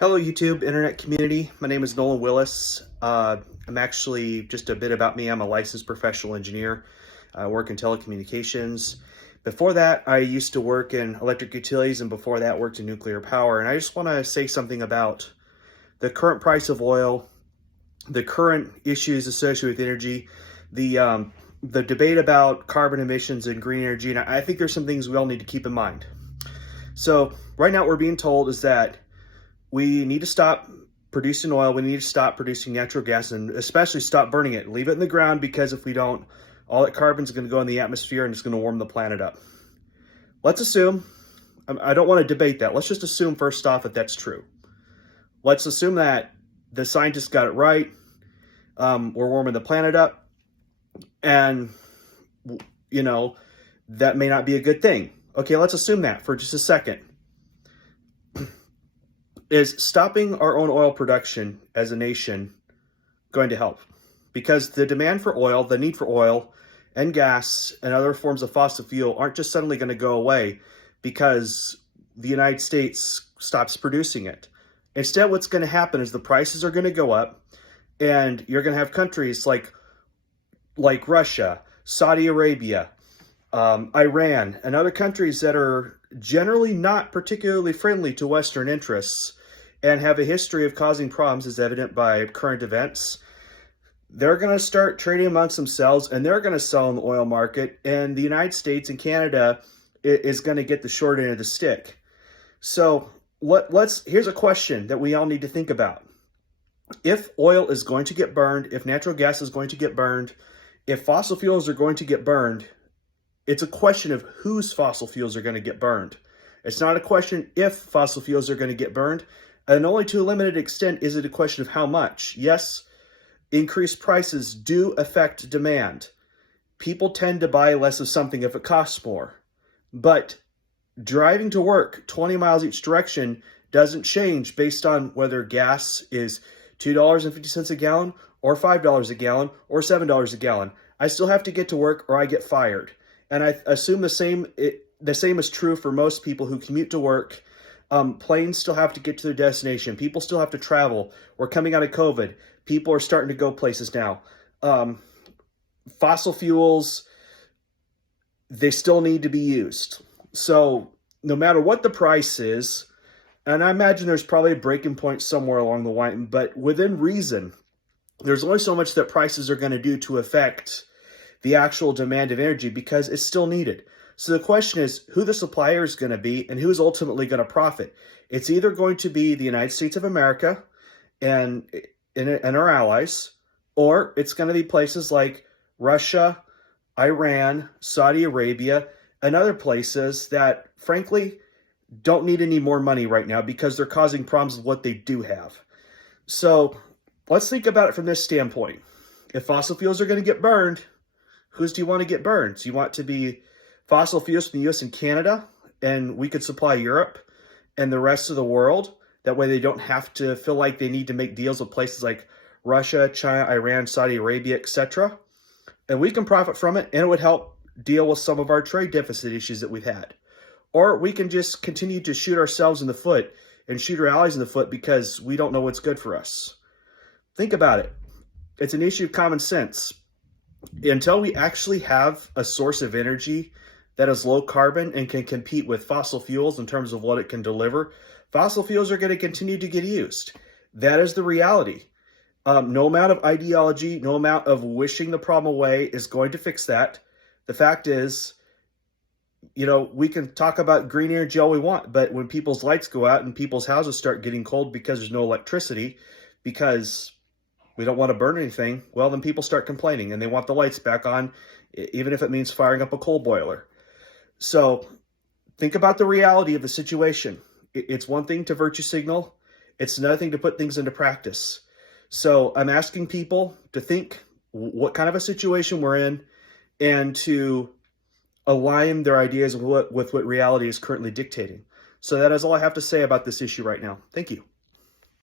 Hello, YouTube internet community. My name is Nolan Willis. I'm actually, just a bit about me, I'm a licensed professional engineer. I work in telecommunications. Before that, I used to work in electric utilities, and before that, worked in nuclear power. And I just want to say something about the current price of oil, the current issues associated with energy, the debate about carbon emissions and green energy. And I think there's some things we all need to keep in mind. So right now, what we're being told is that we need to stop producing oil. We need to stop producing natural gas, and especially stop burning it. Leave it in the ground, because if we don't, all that carbon is going to go in the atmosphere and it's going to warm the planet up. Let's assume, I don't want to debate that. Let's just assume first off that that's true. Let's assume that the scientists got it right. We're warming the planet up, and that may not be a good thing. Okay, let's assume that for just a second. Is stopping our own oil production as a nation going to help? Because the demand for oil, the need for oil and gas and other forms of fossil fuel aren't just suddenly going to go away because the United States stops producing it. Instead, what's going to happen is the prices are going to go up, and you're going to have countries like Russia, Saudi Arabia, Iran, and other countries that are generally not particularly friendly to Western interests and have a history of causing problems, as evident by current events. They're going to start trading amongst themselves, and they're going to sell in the oil market, and the United States and Canada is going to get the short end of the stick. So here's a question that we all need to think about. If oil is going to get burned, if natural gas is going to get burned, if fossil fuels are going to get burned, it's a question of whose fossil fuels are going to get burned. It's not a question if fossil fuels are going to get burned, and only to a limited extent is it a question of how much. Yes, increased prices do affect demand. People tend to buy less of something if it costs more. But driving to work 20 miles each direction doesn't change based on whether gas is $2.50 a gallon or $5 a gallon or $7 a gallon. I still have to get to work or I get fired. And I assume the same is true for most people who commute to work. Planes still have to get to their destination. People still have to travel. We're coming out of COVID. People are starting to go places now. Fossil fuels, they still need to be used. So no matter what the price is, and I imagine there's probably a breaking point somewhere along the line, but within reason, there's only so much that prices are going to do to affect the actual demand of energy, because it's still needed. So the question is who the supplier is going to be and who's ultimately going to profit. It's either going to be the United States of America and our allies, or it's going to be places like Russia, Iran, Saudi Arabia, and other places that, frankly, don't need any more money right now because they're causing problems with what they do have. So let's think about it from this standpoint. If fossil fuels are going to get burned, whose do you want to get burned? Do you want to be fossil fuels from the US and Canada, and we could supply Europe and the rest of the world? That way they don't have to feel like they need to make deals with places like Russia, China, Iran, Saudi Arabia, etc. And we can profit from it, and it would help deal with some of our trade deficit issues that we've had. Or we can just continue to shoot ourselves in the foot and shoot our allies in the foot because we don't know what's good for us. Think about it. It's an issue of common sense. Until we actually have a source of energy that is low carbon and can compete with fossil fuels in terms of what it can deliver, fossil fuels are going to continue to get used. That is the reality. No amount of ideology, no amount of wishing the problem away is going to fix that. The fact is, we can talk about green energy all we want, but when people's lights go out and people's houses start getting cold because there's no electricity, because we don't want to burn anything, well, then people start complaining and they want the lights back on, even if it means firing up a coal boiler. So think about the reality of the situation. It's one thing to virtue signal. It's another thing to put things into practice. So I'm asking people to think what kind of a situation we're in and to align their ideas with what reality is currently dictating. So that is all I have to say about this issue right now. Thank you.